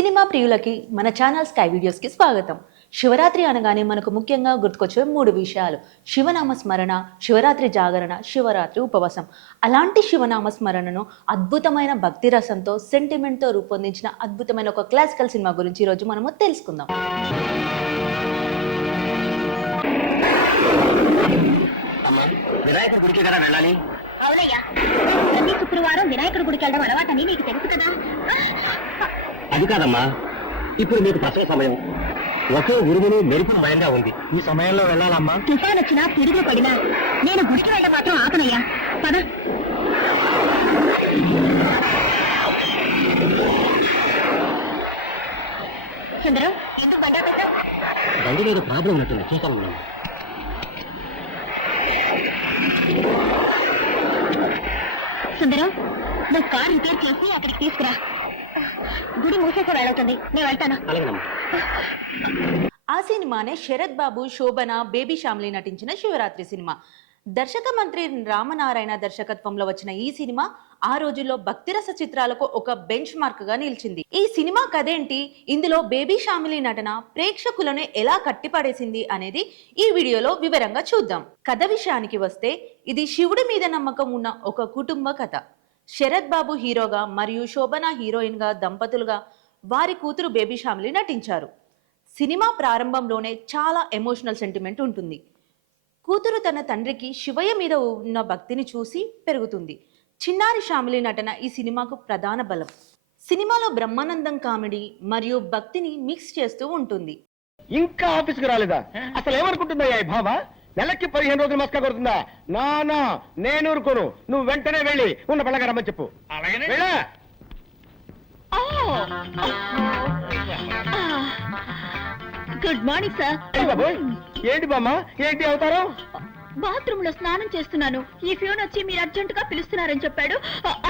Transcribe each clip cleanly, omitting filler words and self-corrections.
Cinema ప్రియులకి మన channel sky వీడియోస్కి స్వాగతం. శివరాత్రి అనగానే మనకు ముఖ్యంగా గుర్తుకొచ్చే 3 విషయాలు: శివనామ స్మరణ, శివరాత్రి జాగరణ, శివరాత్రి ఉపవాసం. అలాంటి శివనామ స్మరణను అద్భుతమైన భక్తి రసంతో, సెంటిమెంట్తో రూపొందించిన అద్భుతమైన ఒక క్లాసికల్ సినిమా గురించి ఈరోజు మనము తెలుసుకుందాం. వినాయకుడి గుడికి కదా వెళ్ళాలి. అవునయ్యా, ప్రతి శుక్రవారం వినాయకుడి గుడికి వెళ్ళడం అలవాటని నీకు తెలుసు కదా. అది కాదమ్మా, ఇప్పుడు మీకు ప్రసవ సమయం. ఒకే ఉరుమును మెరుపును భయంగా ఉంది. ఈ సమయంలో వెళ్ళాలమ్మా. తుఫాన్ వచ్చినా పిడుగులు పడినా నేను గుడికి వెళ్ళడం మాత్రం ఆపనయ్యా. పద. సుందరం, ఎందుకు బండి ఆపేశావ్? బండి మీద ప్రాబ్లం ఉన్నట్టుంది, చూస్తాను. సుందరం, నువ్వు కార్ రిపేర్ చేసి అక్కడికి తీసుకురా. గుడి మూసేసి వెళ్ళవుతుంది, నేను వెళ్తాను. అలాగేనమ్మా. ఆ సినిమానే శరత్ బాబు, శోభన, బేబీ శ్యామ్లీ నటించిన శివరాత్రి సినిమా. దర్శక మంత్రి రామనారాయణ దర్శకత్వంలో వచ్చిన ఈ సినిమా ఆ రోజుల్లో భక్తిరస చిత్రాలకు ఒక బెంచ్ మార్క్ గా నిలిచింది. ఈ సినిమా కథేంటి, ఇందులో బేబీ శ్యామిలి నటన ప్రేక్షకులను ఎలా కట్టిపడేసింది అనేది ఈ వీడియోలో వివరంగా చూద్దాం. కథ విషయానికి వస్తే, ఇది శివుడి మీద నమ్మకం ఉన్న ఒక కుటుంబ కథ. శరత్ బాబు హీరోగా మరియు శోభన హీరోయిన్ గా దంపతులుగా వారి కూతురు బేబీ శ్యామిలి నటించారు. సినిమా ప్రారంభంలోనే చాలా ఎమోషనల్ సెంటిమెంట్ ఉంటుంది. కూతురు తన తండ్రికి శివయ్య మీద ఉన్న భక్తిని చూసి పెరుగుతుంది. చిన్నారి శ్యామిలి నటన ఈ సినిమాకు ప్రధాన బలం. సినిమాలో బ్రహ్మానందం కామెడీ మరియు భక్తిని మిక్స్ చేస్తూ ఉంటుంది. ఇంకా ఆఫీస్కి రాలేదా? అసలు ఏమనుకుంటుందా ఈ భావ? నెలకి 15 రోజులు మస్కా కొడుతుందా? నా నేను ఊరుకోను. నువ్వు వెంటనే వెళ్ళి ఉన్న పిల్లగా రమ్మని చెప్పు. అలాగే. Good morning sir. ఏంటి బామ్మ, ఏంటి అవుతారు? బాత్రూమ్ లో స్నానం చేస్తున్నాను. ఈ ఫోన్ వచ్చి మీరు అర్జెంట్ గా పిలుస్తున్నారని చెప్పాడు,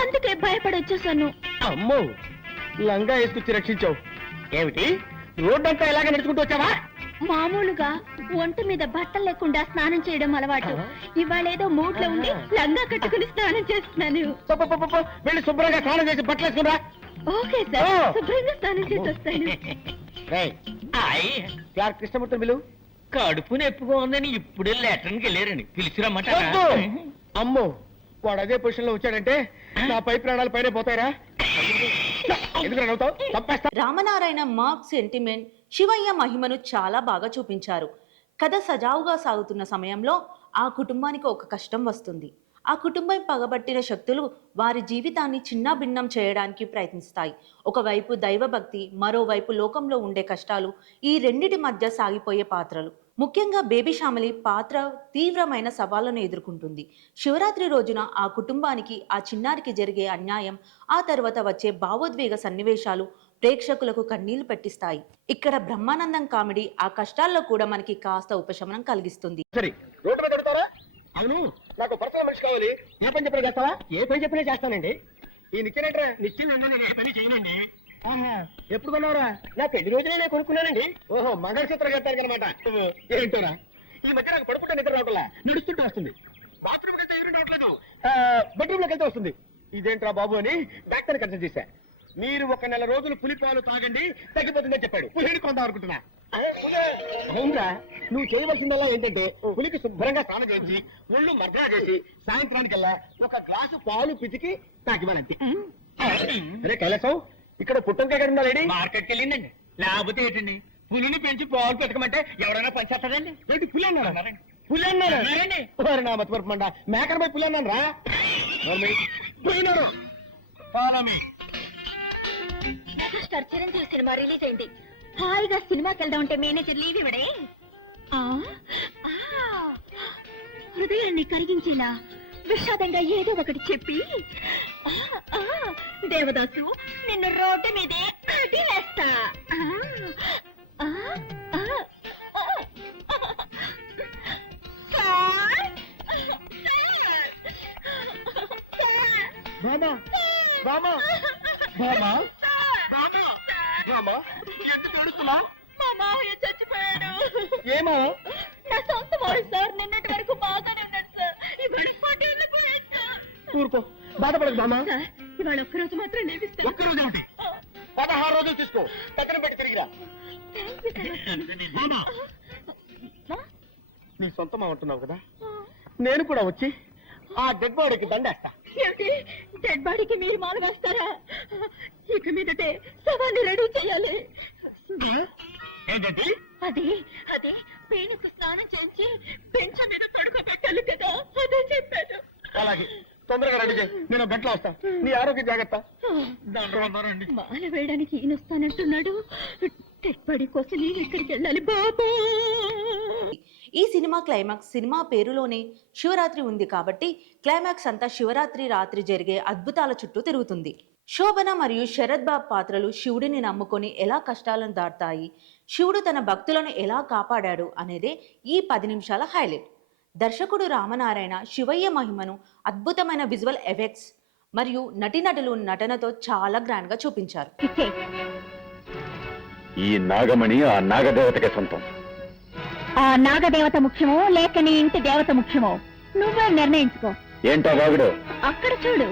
అందుకే భయపడి వచ్చేసాను. అమ్మో, లంగా వేసుకొచ్చి రక్షించావు. ఏమిటి, రోడ్డంతా ఇలాగే నడుచుకుంటూ వచ్చావా? మామూలుగా ఒంటి మీద బట్టలు లేకుండా స్నానం చేయడం అలవాటు. ఇవాళ ఏదో మూడ్ లో ఉండి లంగా కట్టుకుని స్నానం చేస్తున్నాను. వెళ్ళి శుభ్రంగా స్నానం చేసి బట్టలు వేసుకురా. ఓకే సార్, శుభ్రంగా స్నానం చేసి వస్తాను. కృష్ణమూర్తి బిలు కడుపు నొప్పిగా ఉందని ఇప్పుడే లెటర్కి వెళ్ళారండి, పిలిచిరమ్మాట. అమ్మో, వాడు అదే పొజిషన్ లో వచ్చాడంటే నా పై ప్రాణాలు పైన పోతాయిరా. రామనారాయణ మార్క్ సెంటిమెంట్, శివయ్య మహిమను చాలా బాగా చూపించారు. కథ సజావుగా సాగుతున్న సమయంలో ఆ కుటుంబానికి ఒక కష్టం వస్తుంది. ఆ కుటుంబం పగబట్టిన శక్తులు వారి జీవితాన్ని చిన్నాభిన్నం చేయడానికి ప్రయత్నిస్తాయి. ఒకవైపు దైవభక్తి, మరోవైపు లోకంలో ఉండే కష్టాలు, ఈ రెండిటి మధ్య సాగిపోయే పాత్రలు. ముఖ్యంగా బేబీ శ్యామిలి పాత్ర తీవ్రమైన సవాళ్లను ఎదుర్కొంటుంది. శివరాత్రి రోజున ఆ కుటుంబానికి, ఆ చిన్నారికి జరిగే అన్యాయం, ఆ తర్వాత వచ్చే భావోద్వేగ సన్నివేశాలు ప్రేక్షకులకు కన్నీళ్లు పెట్టిస్తాయి. ఇక్కడ బ్రహ్మానందం కామెడీ ఆ కష్టాల్లో కూడా మనకి కాస్త ఉపశమనం కలిగిస్తుంది. అవును, నాకు పర్సనల్ మనిషి కావాలి. ఏ పని చెప్పినా చేస్తావా? ఏ పని చెప్పినా చేస్తానండి. ఈ నిత్యనేట్రా నిత్యం ఏ పని చేయనండి. ఎప్పుడు కొన్నావురా? నా పెళ్లి రోజునే నేను కొనుక్కున్నానండి. ఓహో, మంగళసూత్ర కట్టాను అనమాట. ఏంటోరా, ఈ మధ్య నాకు పడుకుంటే నిద్ర రావట్లా, నడుస్తుంటే వస్తుంది. బాత్రూమ్కి వెళ్తే ఎదురు రావట్లేదు, బెడ్రూమ్ లోకి వెళ్తే వస్తుంది. ఇదేంట్రా బాబు అని డాక్టర్ కన్సల్ట్ చేశా. మీరు 1 నెల రోజులు పులిపాలు తాగండి, తగ్గిపోతుందని చెప్పాడు. పులిని కొందాం అనుకుంటున్నా. అవునరా, నువ్వు చేయవలసిందల్లా ఏంటంటే పులికి శుభ్రంగా స్నానం చేసి ఒళ్ళు మర్దనా చేసి సాయంత్రానికల్లా 1 గ్లాసు పాలు పితికి తాకివ్వాలంటే. అరే కైలాసం, ఇక్కడ పుట్టంకాయ ఉందా లేడీ? మార్కెట్కి వెళ్ళిందండి. లేకపోతే ఏంటండి, పులిని పెంచి పాలు పెట్టకమంటే ఎవరైనా పని చేస్తాడండి? ఏంటి పులి అన్నారా? పులి అన్నారండి. నా మతిపరపమండ, మేకరపై పులి అన్నాను రా. మెగాస్టార్ చిరంజీవి సినిమా రిలీజ్ అయింది. హాయిగా సినిమాకి వెళ్దాం అంటే మేనేజర్ లీవ్ ఇవ్వడే. హృదయాన్ని కరిగించేలా విషాదంగా ఏదో ఒకటి చెప్పి, దేవదాసు నిన్ను రోడ్డు మీదే అడివేస్తా. ఎందుకు ఏడుస్తున్నా? మా మావయ్య చచ్చిపోయాడు. ఏమో, నా సొంత మావయ్య సార్. నిన్నటి వరకు బాగానే ఉన్నాడు సార్, ఇవాళ పటేళ్ళు పోయాడు సార్. ఊరుకో, బాధపడదు బామ్మ. సార్, ఇవాళ ఒక్కరోజు మాత్రం నేర్పిస్తాను. ఒక్కరోజు ఏమిటి? 16 రోజులు తీసుకో. దగ్గర పెట్టి తిరిగిరా. నీ సొంతం అంటున్నావు కదా, నేను కూడా వచ్చి ఆ డెడ్ బాడీకి దండేస్తా. డెడ్ బాడీకి మీరు మాల వేస్తారా? ఇక మీదటే శవాన్ని రెడీ చేయాలి. ఏంటంటే అదే అదే పేనుకు స్నానం చేయించి పెంచ మీద పడుకోబెట్టాలి కదా, అదే చెప్పాను. అలాగే, తొందరగా రెడీ చేయి. నేను గంటలో వస్తా. నీ ఆరోగ్య జాగ్రత్త. మాల వేయడానికి ఈయన వస్తానంటున్నాడు. డెడ్ బాడీ కోసం నేను ఎక్కడికి వెళ్ళాలి బాబా? ఈ సినిమా క్లైమాక్స్ సినిమా పేరులోనే శివరాత్రి ఉంది కాబట్టి క్లైమాక్స్ అంతా శివరాత్రి రాత్రి జరిగే అద్భుతాల చుట్టూ తిరుగుతుంది. శోభన మరియు శరత్ బాబు పాత్రలు శివుడిని నమ్ముకొని ఎలా కష్టాలను దాటుతాయి, శివుడు తన భక్తులను ఎలా కాపాడాడు అనేదే ఈ 10 నిమిషాల హైలైట్. దర్శకుడు రామనారాయణ శివయ్య మహిమను అద్భుతమైన విజువల్ ఎఫెక్ట్స్ మరియు నటీనటులు నటనతో చాలా గ్రాండ్ గా చూపించారు. ఈ నాగమణి ఆ నాగదేవతకే సొంతం. ఆ నాగదేవత ముఖ్యమో లేక నీ ఇంటి దేవత ముఖ్యమో నువ్వే నిర్ణయించుకో. ఏంటా బాగుడు? అక్కడ చూడు.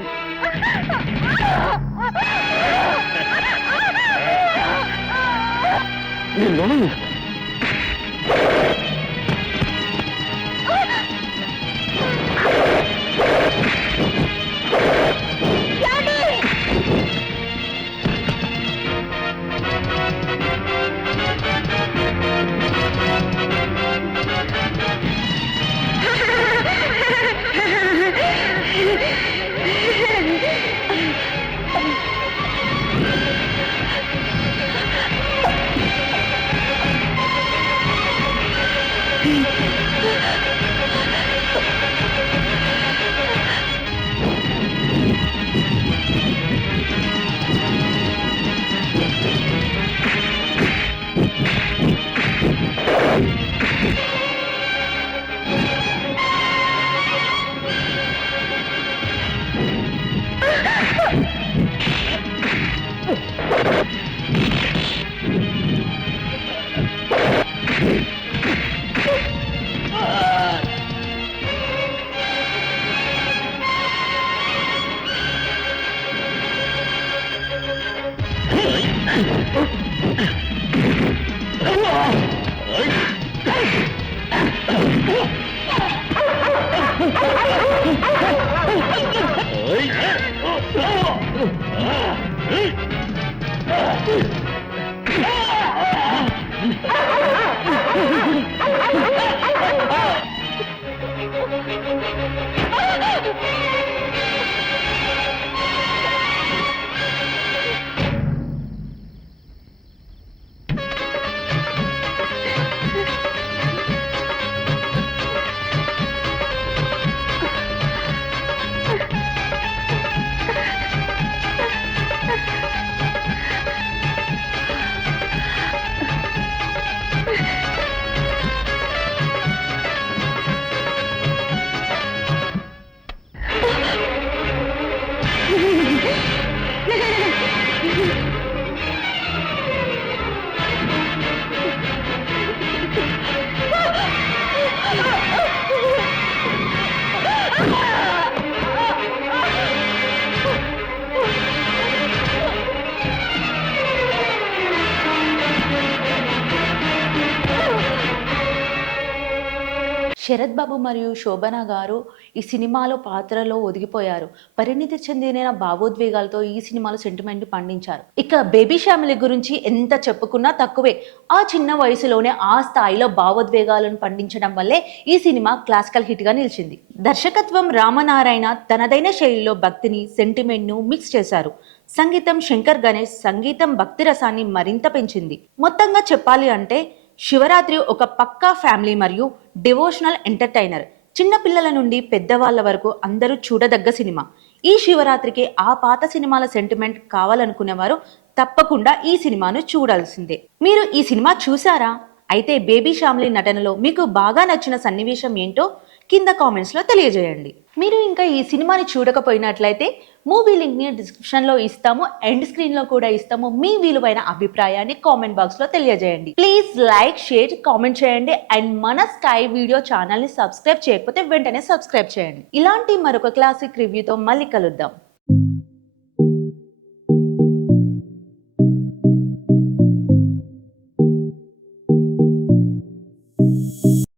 శరత్ బాబు మరియు శోభన గారు ఈ సినిమాలో పాత్రలో ఒదిగిపోయారు. పరిణితి చెందిన భావోద్వేగాలతో ఈ సినిమాలో సెంటిమెంట్ పండించారు. ఇక బేబీ శ్యామిలి గురించి ఎంత చెప్పుకున్నా తక్కువే. ఆ చిన్న వయసులోనే ఆ స్థాయిలో భావోద్వేగాలను పండించడం వల్లే ఈ సినిమా క్లాసికల్ హిట్ గా నిలిచింది. దర్శకత్వం రామనారాయణ తనదైన శైలిలో భక్తిని సెంటిమెంట్ ను మిక్స్ చేశారు. సంగీతం శంకర్ గణేష్ సంగీతం భక్తి రసాన్ని మరింత పెంచింది. మొత్తంగా చెప్పాలి అంటే శివరాత్రి ఒక పక్కా ఫ్యామిలీ మరియు డివోషనల్ ఎంటర్టైనర్. చిన్న పిల్లల నుండి పెద్దవాళ్ళ వరకు అందరూ చూడదగ్గ సినిమా. ఈ శివరాత్రికి ఆ పాత సినిమాల సెంటిమెంట్ కావాలనుకునేవారు తప్పకుండా ఈ సినిమాను చూడాల్సిందే. మీరు ఈ సినిమా చూసారా? అయితే బేబీ శ్యామిలి నటనలో మీకు బాగా నచ్చిన సన్నివేశం ఏంటో కింద కామెంట్స్ లో తెలియజేయండి. మీరు ఇంకా ఈ సినిమాని చూడకపోయినట్లయితే మూవీ లింక్ ని డిస్క్రిప్షన్ లో ఇస్తాము, ఎండ్ స్క్రీన్ లో కూడా ఇస్తాము. మీ విలువైన అభిప్రాయాన్ని కామెంట్ బాక్స్ లో తెలియజేయండి. ప్లీజ్ లైక్, షేర్, కామెంట్ చేయండి. అండ్ మన స్కై వీడియో ఛానల్ ని సబ్స్క్రైబ్ చేయకపోతే వెంటనే సబ్స్క్రైబ్ చేయండి. ఇలాంటి మరొక క్లాసిక్ రివ్యూతో మళ్ళీ కలుద్దాం.